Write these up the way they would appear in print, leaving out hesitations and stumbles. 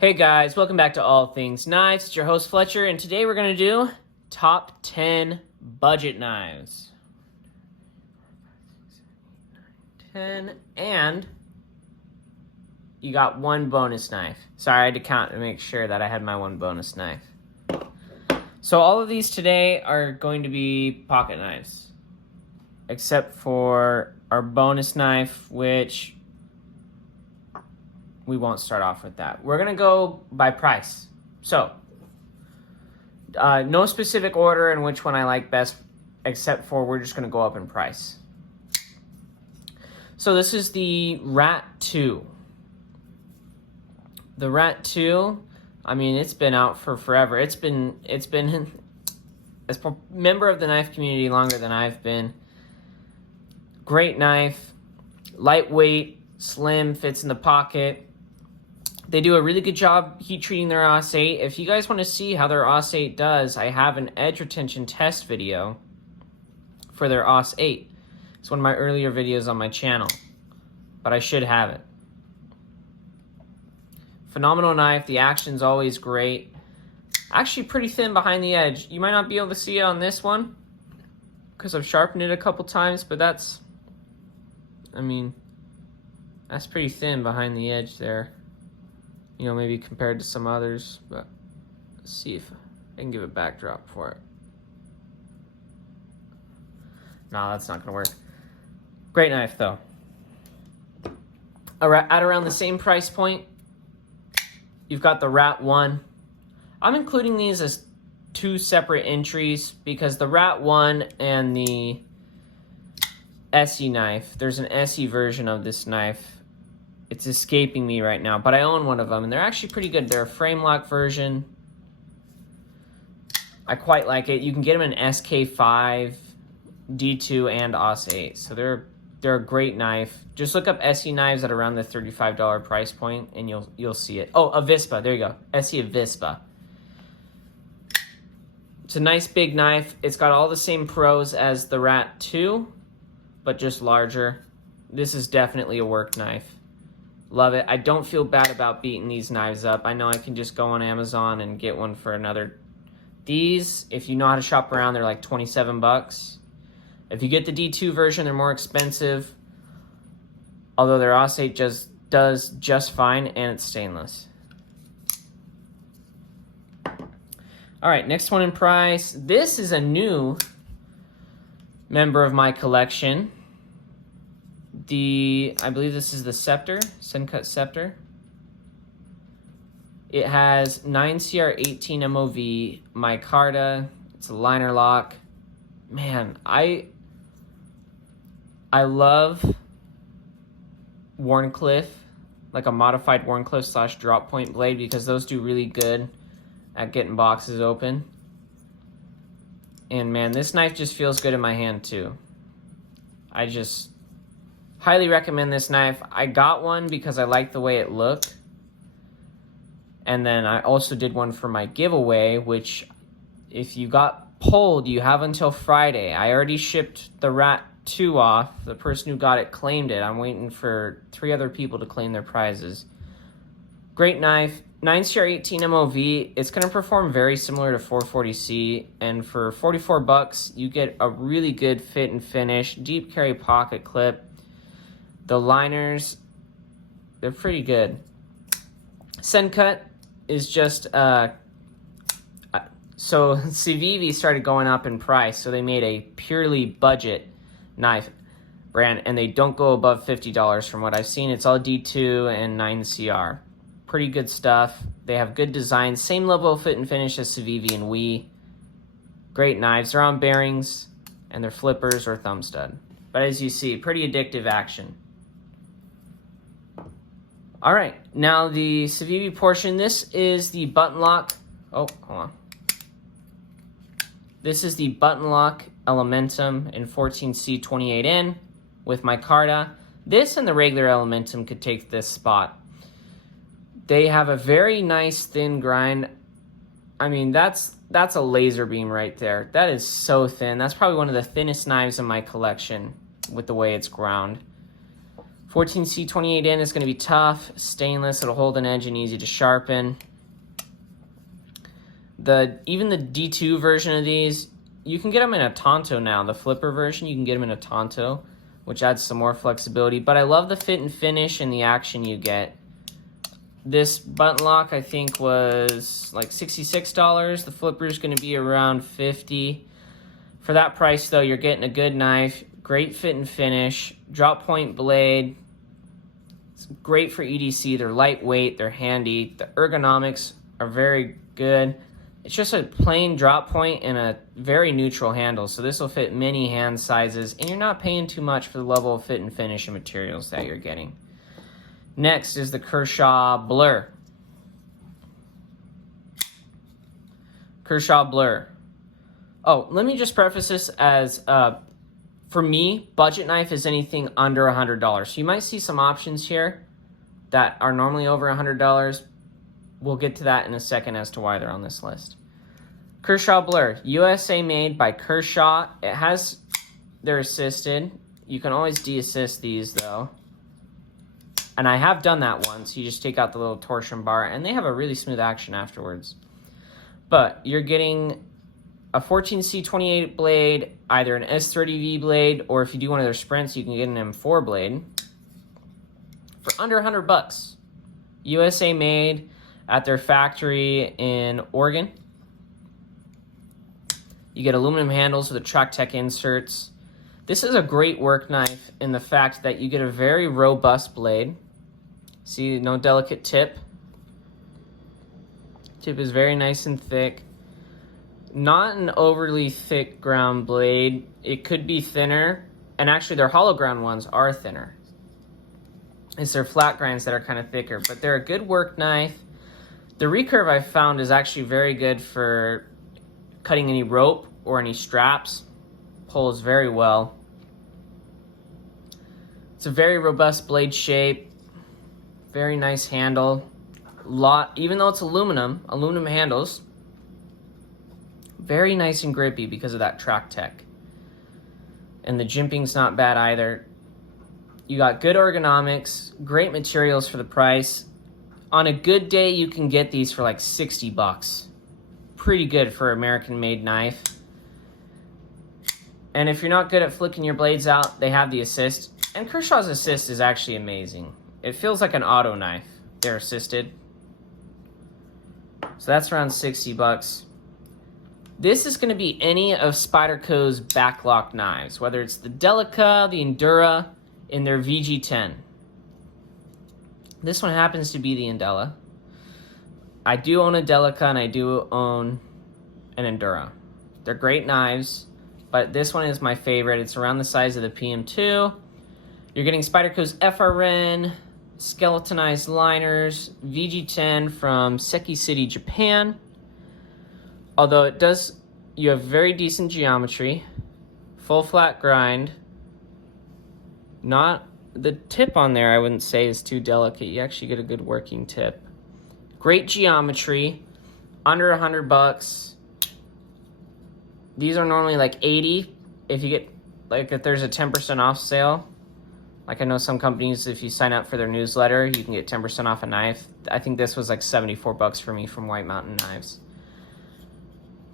Hey guys, welcome back to All Things Knives. It's your host Fletcher, and today we're going to do top 10 budget knives. 10, and you got one bonus knife. Sorry, I had to count to make sure that I had my one bonus knife. So all of these today are going to be pocket knives, except for our bonus knife, which we won't start off with that. We're going to go by price. So, no specific order in which one I like best, except for we're just going to go up in price. So this is the Rat 2. The Rat 2, I mean, it's been out for forever. It's been as a member of the knife community longer than I've been. Great knife, lightweight, slim, fits in the pocket. They do a really good job heat treating their AUS 8. If you guys want to see how their AUS 8 does, I have an edge retention test video for their AUS 8. It's one of my earlier videos on my channel, but I should have it. Phenomenal knife. The action's always great. Actually pretty thin behind the edge. You might not be able to see it on this one because I've sharpened it a couple times, but that's pretty thin behind the edge there. You know, maybe compared to some others, but let's see if I can give a backdrop for it. No, that's not going to work. Great knife, though. At around the same price point, you've got the Rat 1. I'm including these as two separate entries because the Rat 1 and the SE knife, there's an SE version of this knife. It's escaping me right now, but I own one of them, and they're actually pretty good. They're a frame lock version. I quite like it. You can get them in SK5, D2, and AUS 8, so they're a great knife. Just look up SE knives at around the $35 price point, and you'll see it. Oh, Avispa, there you go. SE Avispa. It's a nice big knife. It's got all the same pros as the Rat 2, but just larger. This is definitely a work knife. Love it. I don't feel bad about beating these knives up. I know I can just go on Amazon and get one for another. These, if you know how to shop around, they're like 27 bucks. If you get the D2 version, they're more expensive. Although their AUS 8 does just fine, and it's stainless. All right, next one in price. This is a new member of my collection. I believe this is the Scepter, Sun-Cut Scepter. It has 9CR18 MOV, micarta. It's a liner lock. Man, I love Wharncliffe, like a modified Wharncliffe / drop point blade, because those do really good at getting boxes open. And man, this knife just feels good in my hand too. I just highly recommend this knife. I got one because I like the way it looked. And then I also did one for my giveaway, which if you got pulled, you have until Friday. I already shipped the Rat 2 off. The person who got it claimed it. I'm waiting for 3 other people to claim their prizes. Great knife. 9CR18 MOV. It's going to perform very similar to 440C. And for 44 bucks, you get a really good fit and finish. Deep carry pocket clip. The liners, they're pretty good. Sun-Cut is just, so Civivi started going up in price, so they made a purely budget knife brand, and they don't go above $50 from what I've seen. It's all D2 and 9CR. Pretty good stuff. They have good design, same level of fit and finish as Civivi and Wii. Great knives. They're on bearings, and they're flippers or thumb stud. But as you see, pretty addictive action. All right, now the Civivi portion. This is the button lock. Oh, hold on. This is the button lock Elementum in 14C28N with micarta. This and the regular Elementum could take this spot. They have a very nice thin grind. I mean, that's a laser beam right there. That is so thin. That's probably one of the thinnest knives in my collection with the way it's ground. 14C 28N is going to be tough. Stainless, it'll hold an edge and easy to sharpen. Even the D2 version of these, you can get them in a Tonto now. The flipper version, you can get them in a Tonto, which adds some more flexibility. But I love the fit and finish and the action you get. This button lock, I think, was like $66. The flipper is going to be around $50. For that price, though, you're getting a good knife, great fit and finish, drop point blade. It's great for EDC. They're lightweight, they're handy. The ergonomics are very good. It's just a plain drop point and a very neutral handle, so this will fit many hand sizes, and you're not paying too much for the level of fit and finish and materials that you're getting. Next is the Kershaw Blur. Kershaw Blur. Oh, let me just preface this as, for me, budget knife is anything under $100. So you might see some options here that are normally over $100. We'll get to that in a second as to why they're on this list. Kershaw Blur, USA made by Kershaw. It has their assisted. You can always de-assist these though. And I have done that once. You just take out the little torsion bar and they have a really smooth action afterwards. But you're getting a 14C 28 blade, either an S30V blade, or if you do one of their sprints, you can get an M4 blade for under $100. USA made at their factory in Oregon. You get aluminum handles with the TrackTech inserts. This is a great work knife in the fact that you get a very robust blade. See, no delicate tip. Tip is very nice and thick. Not an overly thick ground blade. It could be thinner, and actually their hollow ground ones are thinner. It's their flat grinds that are kind of thicker, but they're a good work knife. The recurve I've found is actually very good for cutting any rope or any straps. Pulls very well. It's a very robust blade shape. Very nice handle. Even though it's aluminum handles. Very nice and grippy because of that TrackTech. And the jimping's not bad either. You got good ergonomics, great materials for the price. On a good day, you can get these for like $60. Pretty good for an American-made knife. And if you're not good at flicking your blades out, they have the assist. And Kershaw's assist is actually amazing. It feels like an auto knife. They're assisted. So that's around $60. This is going to be any of Spyderco's backlock knives, whether it's the Delica, the Endura, in their VG10. This one happens to be the Andella. I do own a Delica and I do own an Endura. They're great knives, but this one is my favorite. It's around the size of the PM2. You're getting Spyderco's FRN, skeletonized liners, VG10 from Seki City, Japan. Although you have very decent geometry, full flat grind. The tip on there I wouldn't say is too delicate. You actually get a good working tip. Great geometry, under $100. These are normally like $80 if you get, like, if there's a 10% off sale. Like I know some companies, if you sign up for their newsletter, you can get 10% off a knife. I think this was like $74 for me from White Mountain Knives.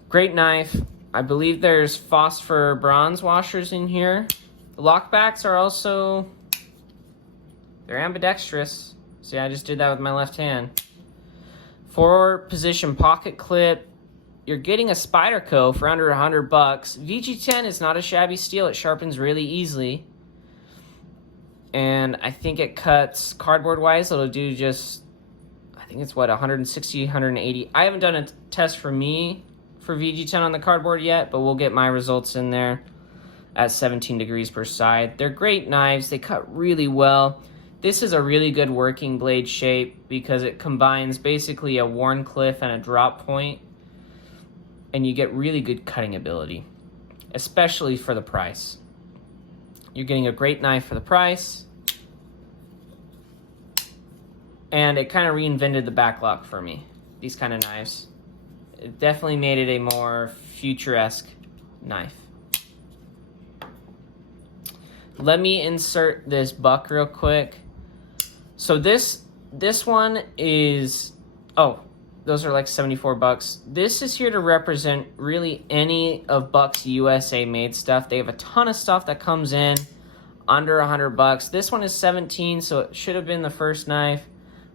Great knife. I believe there's phosphor bronze washers in here. The lockbacks are also, they're ambidextrous. See, I just did that with my left hand. 4-position pocket clip. You're getting a Spyderco for under $100. VG10 is not a shabby steel. It sharpens really easily. And I think it cuts cardboard-wise. It'll do just, I think it's what, 160, 180. I haven't done a test for me for VG10 on the cardboard yet, but we'll get my results in there at 17 degrees per side. They're great knives. They cut really well. This is a really good working blade shape because it combines basically a Wharncliffe and a drop point, and you get really good cutting ability, especially for the price. You're getting a great knife for the price, and it kind of reinvented the backlock for me, these kind of knives. It definitely made it a more futuresque knife. let me insert this buck real quick. So this one is, oh, those are like 74 bucks. This is here to represent really any of Buck's USA made stuff. They have a ton of stuff that comes in under 100 bucks. This one is 17, so it should have been the first knife.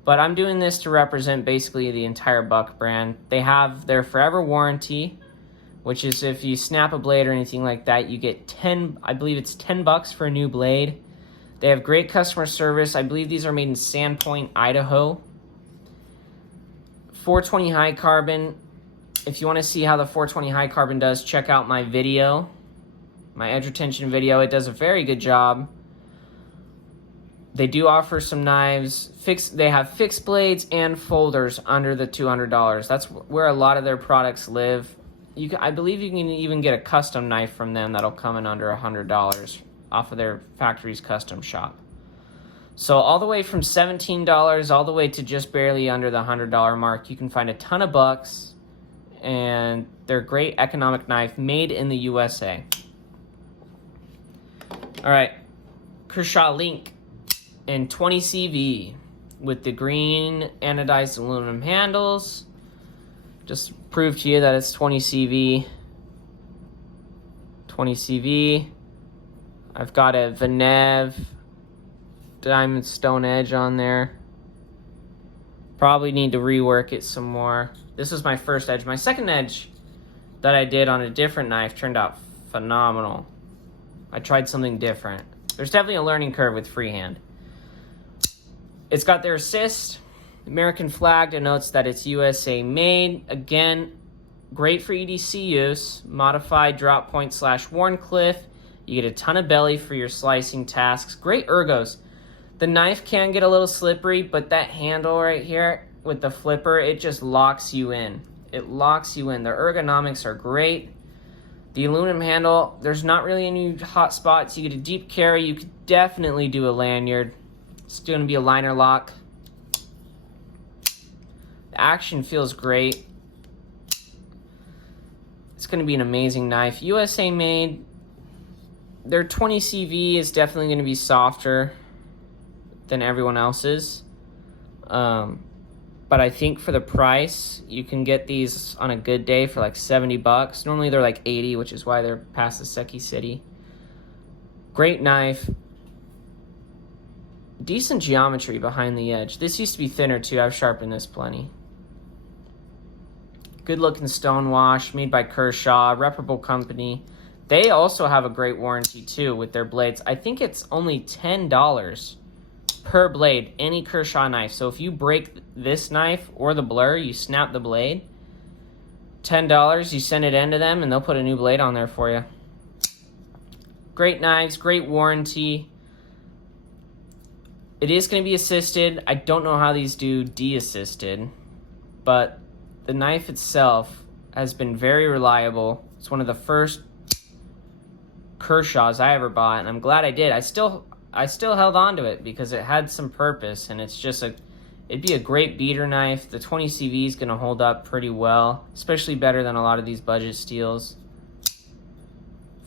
But I'm doing this to represent basically the entire Buck brand. They have their forever warranty, which is if you snap a blade or anything like that, you get 10, I believe it's 10 bucks for a new blade. They have great customer service. I believe these are made in Sandpoint, Idaho. 420 high carbon. If you want to see how the 420 high carbon does, check out my video, my edge retention video. It does a very good job. They do offer some knives. They have fixed blades and folders under the $200. That's where a lot of their products live. I believe you can even get a custom knife from them that'll come in under $100 off of their factory's custom shop. So all the way from $17 all the way to just barely under the $100 mark, you can find a ton of Bucks, and they're a great economic knife made in the USA. All right, Kershaw Link in 20 CV with the green anodized aluminum handles. Just prove to you that it's 20 CV. 20 CV. I've got a Venev diamond stone edge on there. Probably need to rework it some more. This was my first edge. My second edge that I did on a different knife turned out phenomenal. I tried something different. There's definitely a learning curve with freehand. It's got their assist. American flag denotes that it's USA made. Again, great for EDC use. Modified drop point / Warncliffe. You get a ton of belly for your slicing tasks. Great ergos. The knife can get a little slippery, but that handle right here with the flipper, it just locks you in. It locks you in. The ergonomics are great. The aluminum handle, there's not really any hot spots. You get a deep carry. You could definitely do a lanyard. It's going to be a liner lock. The action feels great. It's going to be an amazing knife. USA made. Their 20 CV is definitely going to be softer than everyone else's. But I think for the price, you can get these on a good day for like 70 bucks. Normally they're like 80, which is why they're past the Seki City. Great knife. Decent geometry behind the edge. This used to be thinner too. I've sharpened this plenty. Good looking stone wash, made by Kershaw, reputable company. They also have a great warranty too with their blades. I think it's only $10 per blade, any Kershaw knife. So if you break this knife or the Blur, you snap the blade, $10, you send it into them and they'll put a new blade on there for you. Great knives, great warranty. It is going to be assisted. I don't know how these do de-assisted, but the knife itself has been very reliable. It's one of the first Kershaws I ever bought, and I'm glad I did. I still held on to it because it had some purpose, and it's just it'd be a great beater knife. The 20 CV is going to hold up pretty well, especially better than a lot of these budget steels.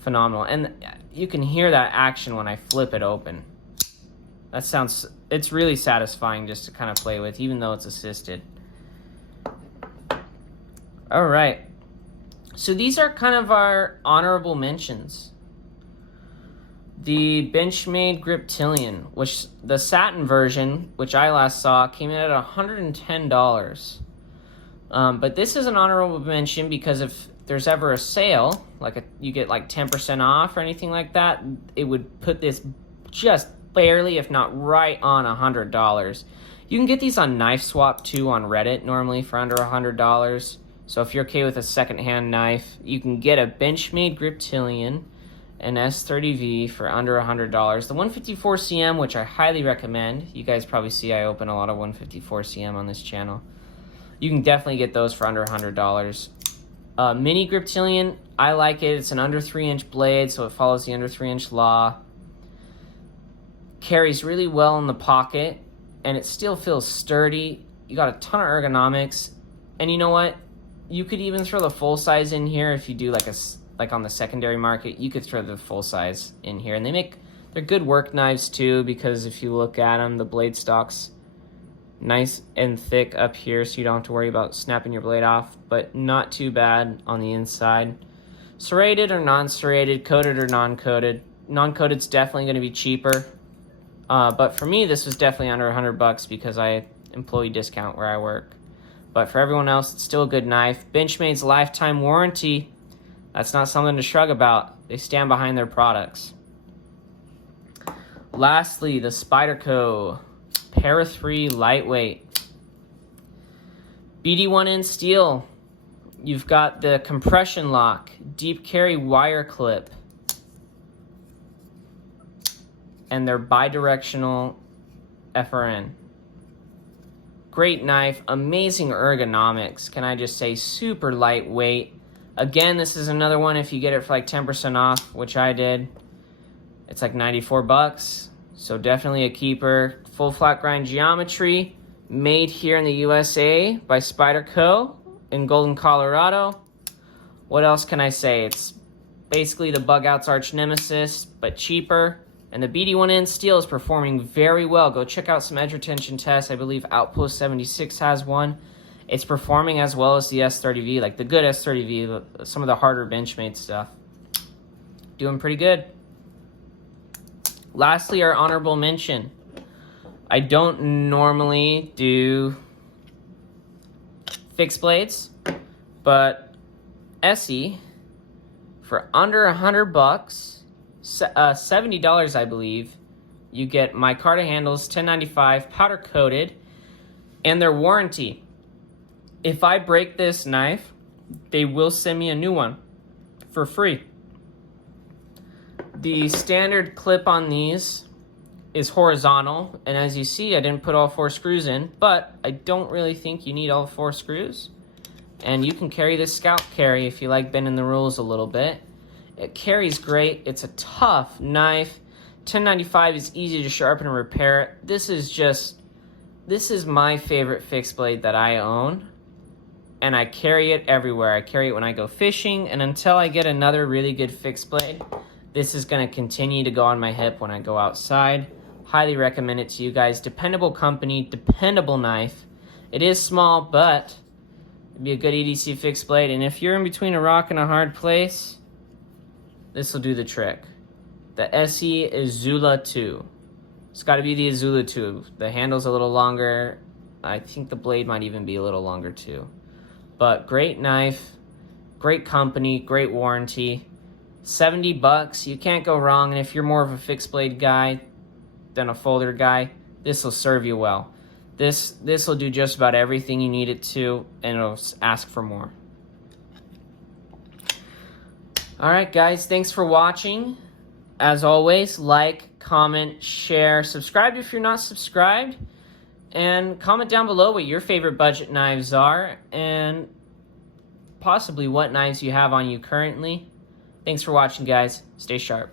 Phenomenal. And you can hear that action when I flip it open. It's really satisfying just to kind of play with, even though it's assisted. All right. So these are kind of our honorable mentions. The Benchmade Griptilian, which the satin version, which I last saw, came in at $110. But this is an honorable mention because if there's ever a sale, you get like 10% off or anything like that, it would put this just barely, if not right on $100. You can get these on Knife Swap too on Reddit normally for under $100. So if you're okay with a secondhand knife, you can get a Benchmade Griptilian, an S30V for under $100. The 154cm, which I highly recommend. You guys probably see I open a lot of 154cm on this channel. You can definitely get those for under $100. Mini Griptilian, I like it. It's an under 3-inch blade, so it follows the under 3-inch law. Carries really well in the pocket, and it still feels sturdy. You got a ton of ergonomics, and you know what? You could even throw the full size in here if you do like on the secondary market. You could throw the full size in here, and they They're good work knives too, because if you look at them, the blade stock's nice and thick up here, so you don't have to worry about snapping your blade off, but not too bad on the inside. Serrated or non-serrated, coated or non-coated. Non-coated's definitely going to be cheaper, but for me, this was definitely under $100 because I employee discount where I work. But for everyone else, it's still a good knife. Benchmade's lifetime warranty, that's not something to shrug about. They stand behind their products. Lastly, the Spyderco Para3 lightweight. BD1N steel. You've got the compression lock, deep carry wire clip, and their bidirectional FRN. Great knife, amazing ergonomics. Can I just say, super lightweight. Again, this is another one if you get it for like 10% off, which I did. It's like $94, so definitely a keeper. Full flat grind geometry, made here in the USA by Spyderco in Golden, Colorado. What else can I say? It's basically the bug out's arch nemesis, but cheaper. And the BD1N steel is performing very well. Go check out some edge retention tests. I believe Outpost 76 has one. It's performing as well as the S30V, like the good S30V, some of the harder Benchmade stuff. Doing pretty good. Lastly, our honorable mention. I don't normally do fixed blades, but Essie, for under $100, $70 I believe, you get micarta handles, 1095, powder coated, and their warranty. If I break this knife, they will send me a new one for free. The standard clip on these is horizontal, and as you see, I didn't put all 4 screws in, but I don't really think you need all 4 screws. And you can carry this scalp carry if you like bending the rules a little bit. It carries great. It's a tough knife. 1095 is easy to sharpen and repair it. This is my favorite fixed blade that I own, and I carry it everywhere. I carry it when I go fishing, and until I get another really good fixed blade, this is going to continue to go on my hip when I go outside. Highly recommend it to you guys. Dependable company, dependable knife. It is small, but it'd be a good EDC fixed blade, and if you're in between a rock and a hard place, this will do the trick. The Essie Azula 2. It's got to be the Azula 2. The handle's a little longer. I think the blade might even be a little longer too. But great knife, great company, great warranty. $70, you can't go wrong. And if you're more of a fixed blade guy than a folder guy, this will serve you well. This will do just about everything you need it to, and it'll ask for more. Alright guys, thanks for watching. As always, like, comment, share, subscribe if you're not subscribed, and comment down below what your favorite budget knives are, and possibly what knives you have on you currently. Thanks for watching guys, stay sharp.